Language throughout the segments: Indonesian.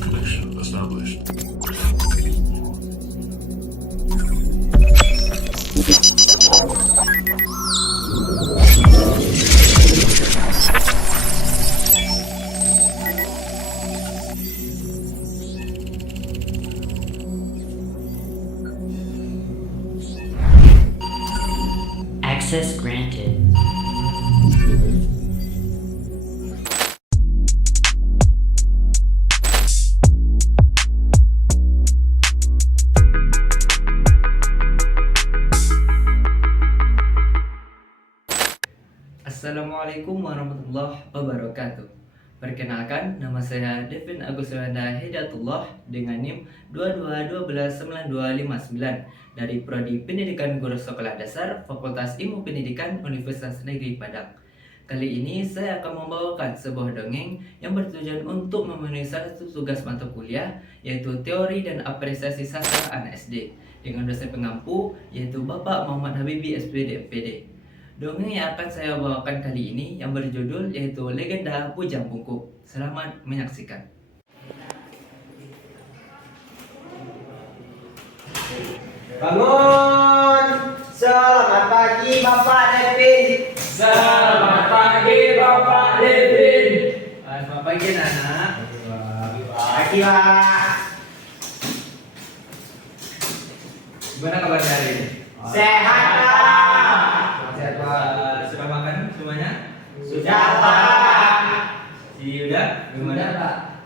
Connection established. Access granted. Assalamualaikum warahmatullahi wabarakatuh. Perkenalkan, nama saya Devin Agus Wanda Hidayatullah dengan NIM 22129259 dari Prodi Pendidikan Guru Sekolah Dasar Fakultas Ilmu Pendidikan Universitas Negeri Padang. Kali ini saya akan membawakan sebuah dongeng yang bertujuan untuk memenuhi salah satu tugas mata kuliah, yaitu teori dan apresiasi sastra anak SD, dengan dosen pengampu yaitu Bapak Muhammad Habibi SPD MPD. Dongeng yang akan saya bawakan kali ini yang berjudul yaitu Legenda Bujang Bungkuk. Selamat menyaksikan. Bangun! Selamat pagi Bapak Devin. Selamat pagi Bapak Devin. Selamat pagi anak. Pagi Pak. Gimana kabarnya hari ini? Sehat Pak. Sehat Pak. Sudah makan semuanya? Sudah Pak. Si Yuda gimana Pak?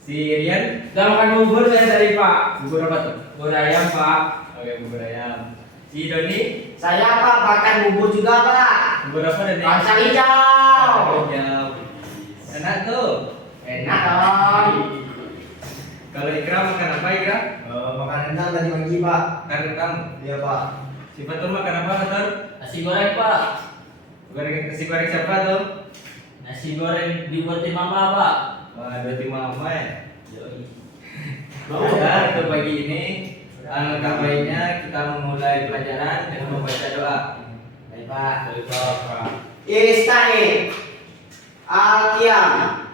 Si Rian? Udah makan bubur saya tadi Pak. Bubur apa tuh? Bubur ayam Pak. Oke, bubur ayam. Si Doni? Saya Pak makan bubur juga Pak. Bubur apa Doni? Kacang hijau. Hijau. Enak tuh. Enak dong. Kalau Ikram makan apa Ikram? Makan rendang tadi pagi Pak. Makan rendang. Iya Pak. Si Fatur makan apa Fatur? Nasi goreng Pak. Si goreng siapa tuh? Nasi goreng dibuatin mama Pak. Wah, dua tim mama ya. Yoi. Nah, untuk pagi ini alangkah baiknya kita memulai pelajaran dengan membaca doa. Baik Pak. Dari Bapak. Istani. Al-Qiyam.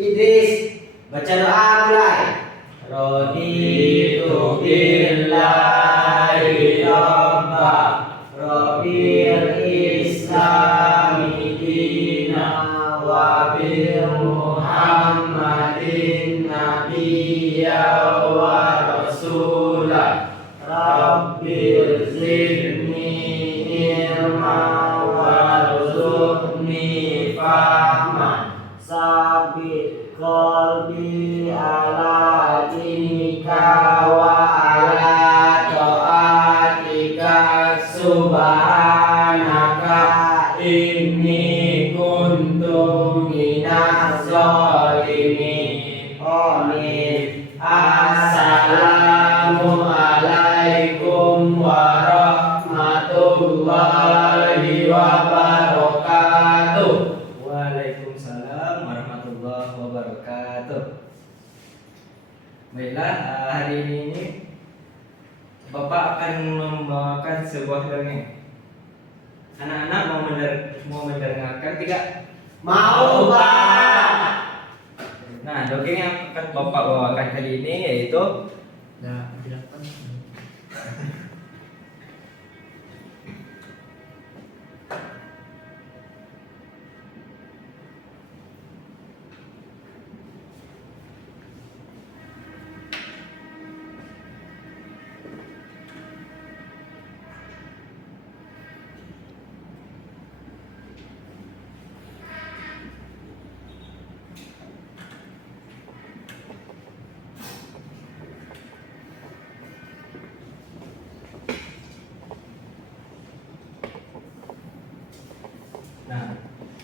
Idris. Baca doa mulai. Raditu billahi rabba rabbil islami dina wa bi muhammadin nabiyya wa rasulah rabbil zidni ilma warzuqni fahma sabit qalbi ala dinika wa ala ta'atika subhanaka inni kuntu minas zalimin. Amin. Assalamu alaikum warahmatullahi wabarakatuh. Waalaikumsalam warahmatullahi wabarakatuh. Baiklah, hari ini Bapak akan membawakan sebuah dongeng. Anak-anak mau mendengarkan tidak? Mau Pak. Nah, dongeng yang akan Bapak bawakan kali ini yaitu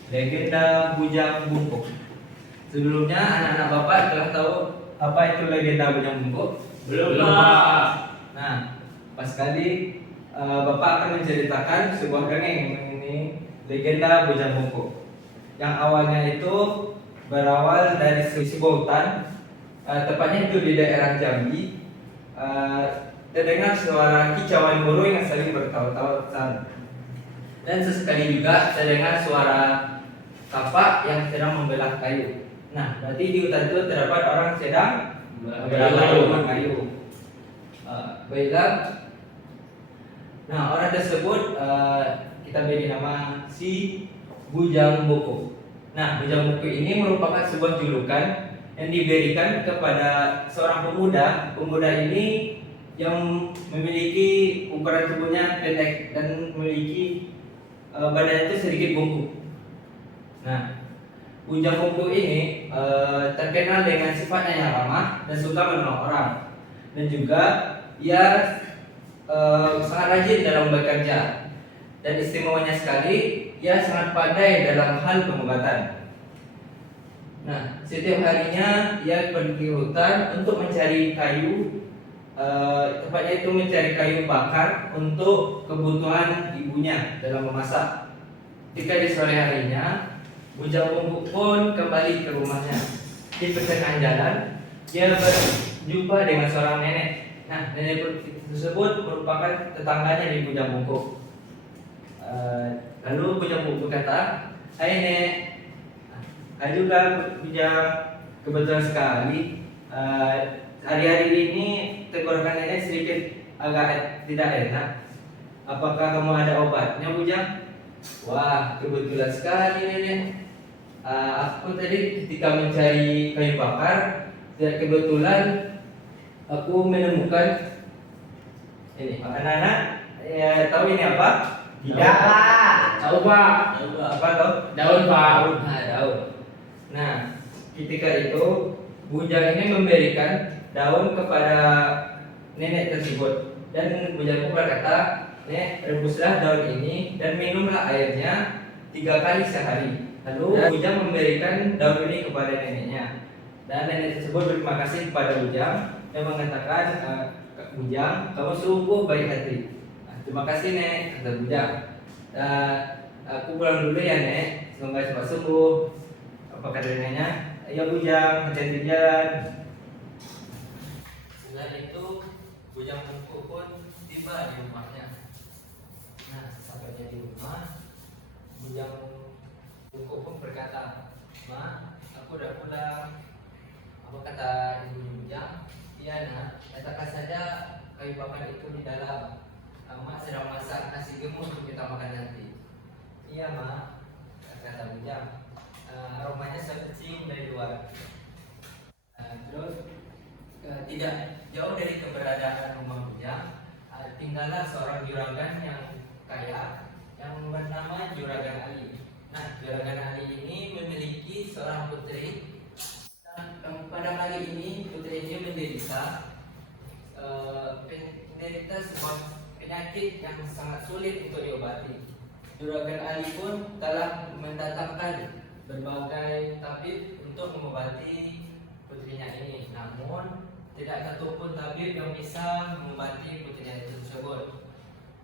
Legenda Bujang Bungkuk. Sebelumnya anak-anak Bapak telah tahu apa itu legenda Bujang Bungkuk? Belum Pak. Nah, pas kali Bapak akan menceritakan sebuah dongeng mengenai legenda Bujang Bungkuk. Yang awalnya itu berawal dari sebuah hutan, tepatnya itu di daerah Jambi. terdengar suara kicauan burung yang saling bertaut-tautan. Dan sesekali juga terdengar suara kapak yang sedang membelah kayu. Nah, berarti di hutan itu terdapat orang sedang membelah kayu. Baiklah. Nah, orang tersebut kita beri nama si Bujang Buku. Nah, Bujang Buku ini merupakan sebuah julukan yang diberikan kepada seorang pemuda. Pemuda ini yang memiliki ukuran tubuhnya pendek dan memiliki badannya itu sedikit bungkuk. Nah, Bujang Bungkuk ini terkenal dengan sifatnya yang ramah dan suka menolong orang, dan juga ia sangat rajin dalam bekerja, dan istimewanya sekali ia sangat pandai dalam hal pengobatan. Nah, setiap harinya ia pergi ke hutan untuk mencari kayu, tepatnya itu mencari kayu bakar untuk kebutuhan ibunya dalam memasak. Ketika di sore harinya, Bujang Bungkuk pun kembali ke rumahnya. Di pertengahan jalan, dia berjumpa dengan seorang nenek. Nah, nenek tersebut merupakan tetangganya di Bujang Bungkuk. Lalu Bujang Bungkuk berkata, "Hai Nek, hai juga Bujang, kebetulan sekali hari-hari ini tenggorokan nenek sedikit agak tidak enak. Apakah kamu ada obatnya, Bujang?" "Wah, kebetulan sekali nenek. Aku tadi ketika mencari kayu bakar, dan kebetulan aku menemukan ini." Anak-anak, ya, tahu ini apa? Tidak, Pak. Tahu Pak. Apa toh? Daun Pak. Nah, daun. Nah, ketika itu Bujang ini memberikan daun kepada nenek tersebut, dan Bujang pun berkata, "Nek, rebuslah daun ini dan minumlah airnya 3 kali sehari." Lalu Bujang memberikan daun ini kepada neneknya, dan nenek tersebut berterima kasih kepada Bujang dan mengatakan, "Bujang, kamu sungguh baik hati." "Terima kasih Nek," kata Bujang. "Aku pulang dulu ya Nek, semoga cepat sembuh." Apa kata neneknya? "Ya Bujang, hati-hati jalan." Setelah itu Bujang Bungkuk pun tiba di rumahnya. Nah, sampainya di rumah, Bujang Bungkuk pun berkata, "Ma, aku udah pulang." Apa kata ibu Bujang? "Iya nak, letakkan saja kayu bakar itu di dalam. Mak sedang masak nasi gemuk untuk kita makan nanti." "Iya Ma," kata Bujang. "Aromanya saya cium dari luar." Terus tidak jauh dari keberadaan rumah Bujang, tinggallah seorang juragan yang kaya yang bernama Juragan Ali. Nah, Juragan Ali ini memiliki seorang putri, dan pada hari ini putri ini menderita sebuah penyakit yang sangat sulit untuk diobati. Juragan Ali pun telah mendatangkan berbagai tabib untuk mengobati putrinya ini, namun tidak satu pun tabib yang bisa mengobati putrinya tersebut.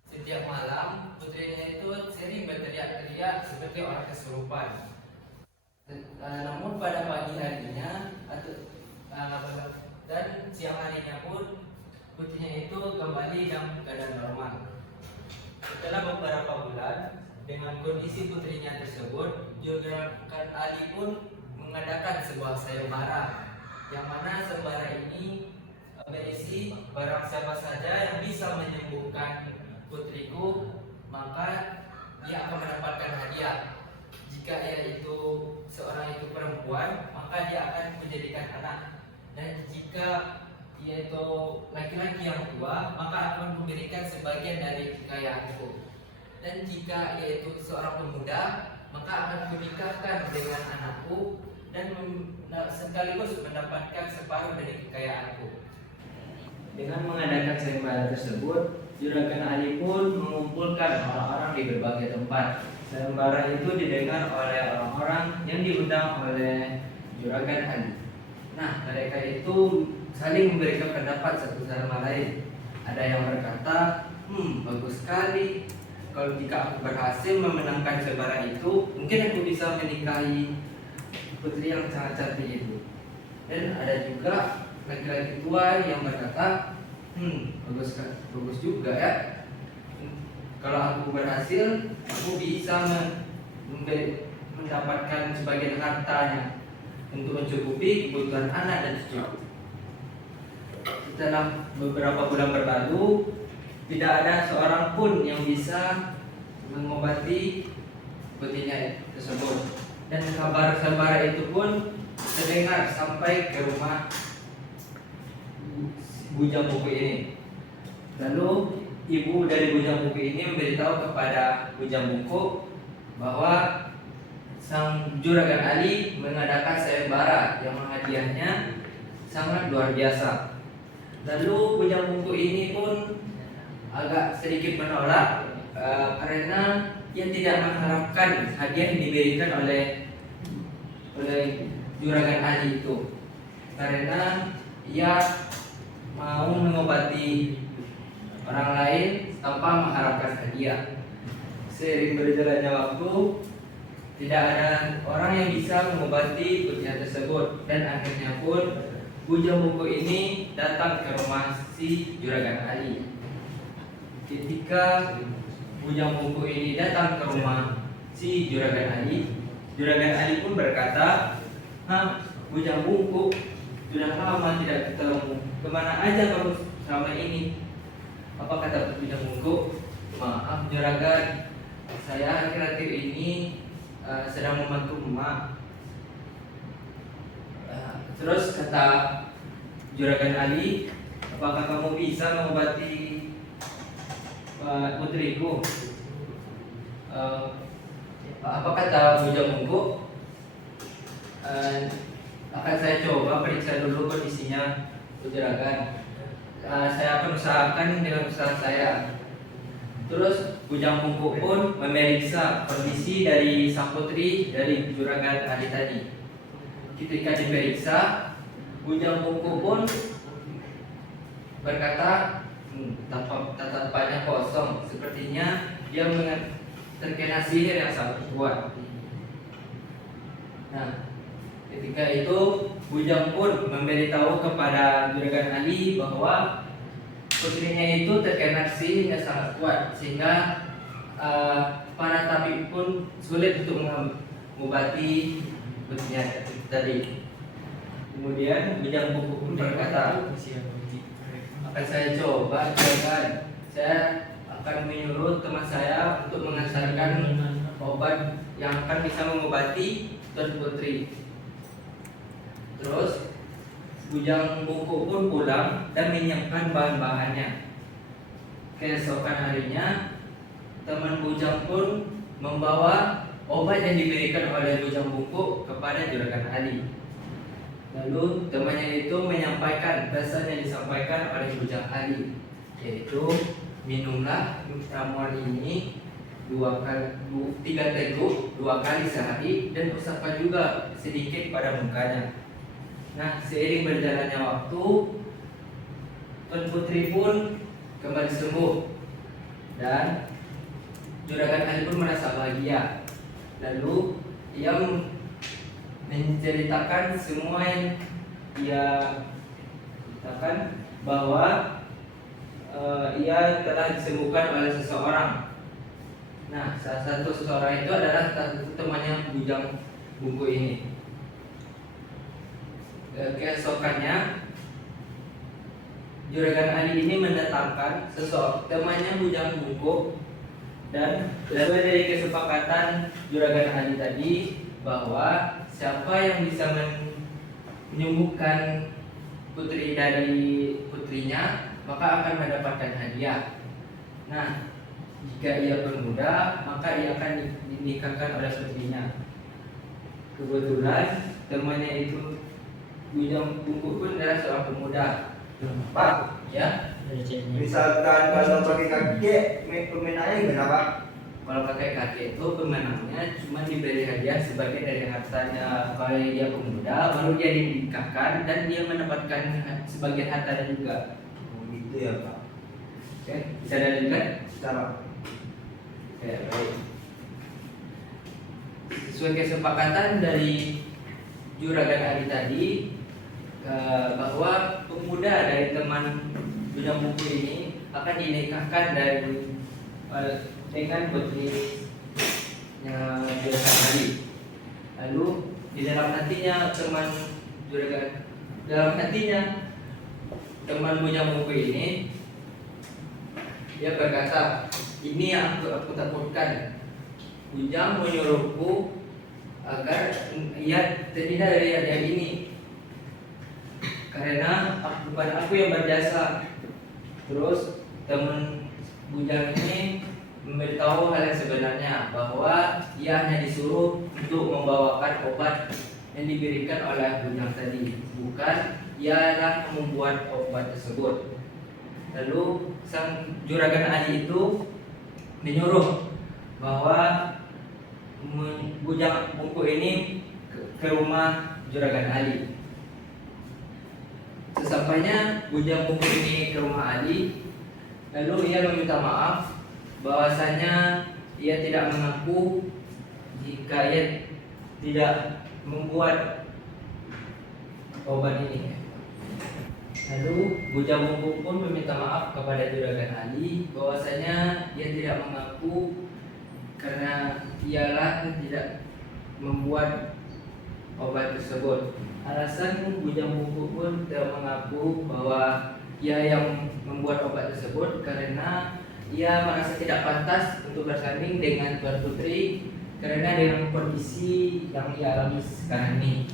Setiap malam putrinya itu sering berteriak-teriak seperti orang kesurupan. Namun pada pagi harinya dan siang harinya pun putrinya itu kembali dalam keadaan normal. Setelah beberapa bulan, dengan kondisi putrinya tersebut, Juragan Ali pun mengadakan sebuah sayembara, yang mana sayembara ini berisi barang siapa saja yang bisa menyembuhkan putriku, maka dia akan mendapatkan hadiah. Jika ia itu seorang itu perempuan, maka dia akan menjadikan anak, dan jika ia itu laki-laki yang tua, maka akan memberikan sebagian dari kekayaanku. Dan jika ia itu seorang pemuda, maka akan kunikahkan dengan anakku dan sekaligus mendapatkan separuh dari kekayaanku. Dengan mengadakan sayembara tersebut, Juragan Ali pun mengumpulkan orang-orang di berbagai tempat. Sayembara itu didengar oleh orang-orang yang diundang oleh Juragan Ali. Nah, mereka itu saling memberikan pendapat satu sama lain. Ada yang berkata, bagus sekali. Kalau jika aku berhasil memenangkan sayembara itu, mungkin aku bisa menikahi putri yang sangat cantik itu. Dan ada juga laki-laki tua yang berkata, Bagus kan? Bagus juga ya. Kalau aku berhasil, aku bisa mendapatkan sebagian hartanya untuk mencukupi kebutuhan anak dan cucu. Setelah beberapa bulan berlalu, tidak ada seorang pun yang bisa mengobati putrinya tersebut. Dan kabar sembara itu pun terdengar sampai ke rumah bujang buku ini. Lalu ibu dari bujang buku ini memberitahu kepada bujang buku bahwa sang juragan Ali mengadakan sayembara yang hadiahnya sangat luar biasa. Lalu bujang buku ini pun agak sedikit menolak karena ia tidak mengharapkan hadiah yang diberikan oleh juragan Ali itu, karena ia mau mengobati orang lain tanpa mengharapkan hadiah. Seiring berjalannya waktu, tidak ada orang yang bisa mengobati putrinya tersebut, dan akhirnya pun bujang buku ini datang ke rumah si juragan Ali. Ketika bujang buku ini datang ke rumah si juragan Ali pun berkata, bujang buku, sudah lama tidak ketemu. Kemana aja kamu selama ini? Apa kata bujang buku? Maaf juragan, saya akhir-akhir ini sedang membantu emak. Terus kata juragan Ali, apakah kamu bisa mengobati putriku? Apa kata bujang buku? Akan saya coba periksa dulu kondisinya juragan. Saya akan usahakan dengan usaha saya. Terus bujang buku pun memeriksa kondisi dari sang putri dari juragan Ali tadi. Ketika diperiksa, bujang buku pun berkata, tatapannya kosong, sepertinya dia terkena sihir yang sangat kuat. Nah, ketika itu bujang pun memberitahu kepada juragan Ali bahwa putrinya itu terkena sihir yang sangat kuat, sehingga para tabib pun sulit untuk mengobati putrinya tadi. Kemudian bujang buku pun berkata, akan saya coba juragan. Saya akan menyuruh teman saya untuk mengantarkan obat yang akan bisa mengobati tuan putri. Terus bujang buku pun pulang dan menyiapkan bahan-bahannya. Keesokan harinya, teman bujang pun membawa obat yang diberikan oleh bujang buku kepada juragan Ali. Lalu temannya itu menyampaikan pesan yang disampaikan oleh bujang Ali, yaitu minumlah ramuan ini 3 teguk 2 kali sehari, dan usapkan juga sedikit pada mukanya. Nah, seiring berjalannya waktu, tuan putri pun kembali sembuh dan juragan Ali pun merasa bahagia. Lalu ia menceritakan semua yang ia ceritakan, bahwa ia telah disembuhkan oleh seseorang. Nah, salah satu seseorang itu adalah temannya bujang buku ini. Keesokannya, juragan Ali ini mendatangkan temannya bujang buku, dan sesuai dari kesepakatan juragan Ali tadi, bahwa siapa yang bisa menyembuhkan putri dari putrinya, maka akan mendapatkan hadiah. Nah, jika ia bermuda, maka ia akan dinikahkan oleh putrinya. Kebetulan temannya itu bujang buku pun adalah seorang pemuda. Pak, Ya, misalkan kalau pakai kakek, permainannya gimana Pak? kalau kakek itu pemenangnya cuma diberi hadiah sebagai dari hartanya. Kalau dia pemuda, baru dia dinikahkan dan dia mendapatkan sebagian hartanya juga. Oh, gitu ya Pak. Oke, bisa dalilkan? Secara Oke, baik. Sesuai kesepakatan dari juragan Ali tadi, bahwa pemuda dari teman bujang buku ini akan dinikahkan dengan putri yang juragan Ali. Lalu di dalam hatinya teman bujang buku ini dia berkata, ini yang aku takutkan. Bujang menyuruhku agar ia terhindar dari yang ini, karena bukan aku yang berjasa. Terus teman bujang ini memberitahu hal yang sebenarnya, bahwa ia hanya disuruh untuk membawakan obat yang diberikan oleh bujang tadi, bukan ialah membuat obat tersebut. Lalu sang juragan Ali itu menyuruh bahwa bujang buku ini ke rumah juragan Ali. Sesampainya bujang buku ini ke rumah Ali, lalu ia meminta maaf bahwasanya ia tidak mengaku jika ia tidak membuat obat ini. Lalu bujang buku pun meminta maaf kepada juragan Ali bahwasanya ia tidak mengaku karena ialah tidak membuat obat tersebut. Alasan bujang buku pun tidak mengaku bahwa ia yang membuat obat tersebut karena ia merasa tidak pantas untuk bersanding dengan Tuan Putri karena dengan kondisi yang ia alami sekarang ini.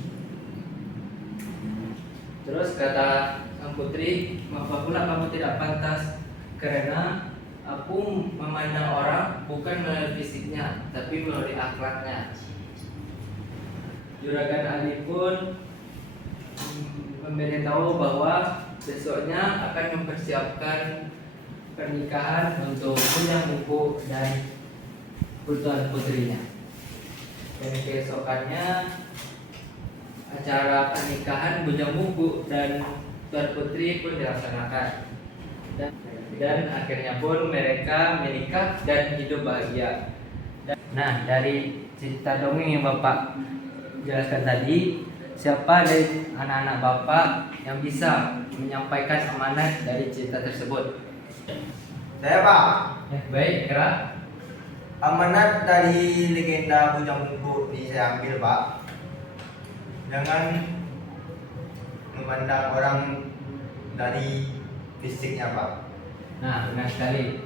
Terus kata sang putri, "Mengapa pula kamu tidak pantas? Karena aku memandang orang bukan melalui fisiknya, tapi melalui akhlaknya." Juragan Ali pun memberitahu bahwa besoknya akan mempersiapkan pernikahan untuk bujang buku dan Tuan Putrinya. Dan keesokannya acara pernikahan bujang buku dan Tuan Putri pun dilaksanakan. Dan akhirnya pun mereka menikah dan hidup bahagia. Nah, dari cerita dongeng yang Bapak jelaskan tadi, siapa dari anak-anak Bapak yang bisa menyampaikan amanat dari cerita tersebut? Saya, Pak. Ya, baik, Kera. Amanat dari legenda bujang buku ini saya ambil, Pak. Jangan memandang orang dari fisiknya, Pak. Nah, benar sekali.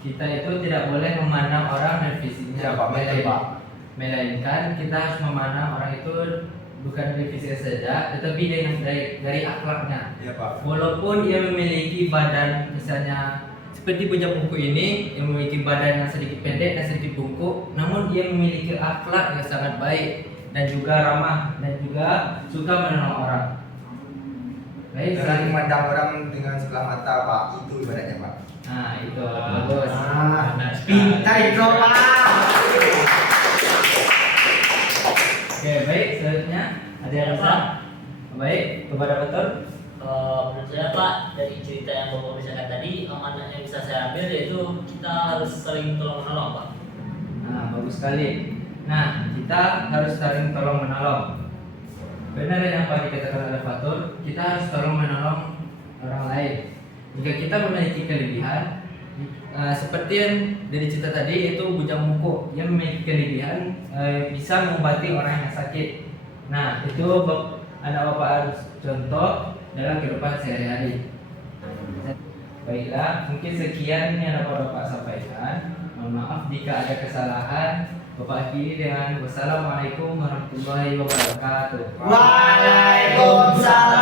Kita itu tidak boleh memandang orang dari fisiknya, Ya, Pak, betul, Pak. Melainkan kita harus memandang orang itu bukan dari fisiknya saja, tetapi dari akhlaknya. Iya, Pak. Walaupun dia memiliki badan misalnya seperti bujang buku ini yang memiliki badan yang sedikit pendek dan sedikit bungkuk, namun dia memiliki akhlak yang sangat baik dan juga ramah dan juga suka menolong orang. Baik, Jangan memandang orang dengan sebelah mata, Pak. Itu ibaratnya, Pak. nah itu bagus. Pintar itu, Pak. Oke, baik, selanjutnya ada yang Pak. Baik, kepada Betul. Menurut saya Pak, dari cerita yang Bapak bicarakan tadi, amanah yang bisa saya ambil yaitu kita harus saling tolong menolong Pak. Nah, bagus sekali. Nah, kita harus saling tolong menolong. Benar yang apa dikatakan oleh Fatur, kita harus tolong menolong orang lain. Jika kita memiliki kelebihan, seperti yang dari cerita tadi, itu bujang buku yang memiliki kelebihan bisa mengobati orang yang sakit. Nah, itu anak Bapak harus contoh dalam kehidupan sehari-hari. Baiklah, mungkin sekian yang dapat Bapak sampaikan. Mohon maaf jika ada kesalahan. Bapak akhiri dengan wassalamualaikum warahmatullahi wabarakatuh. Waalaikumsalam.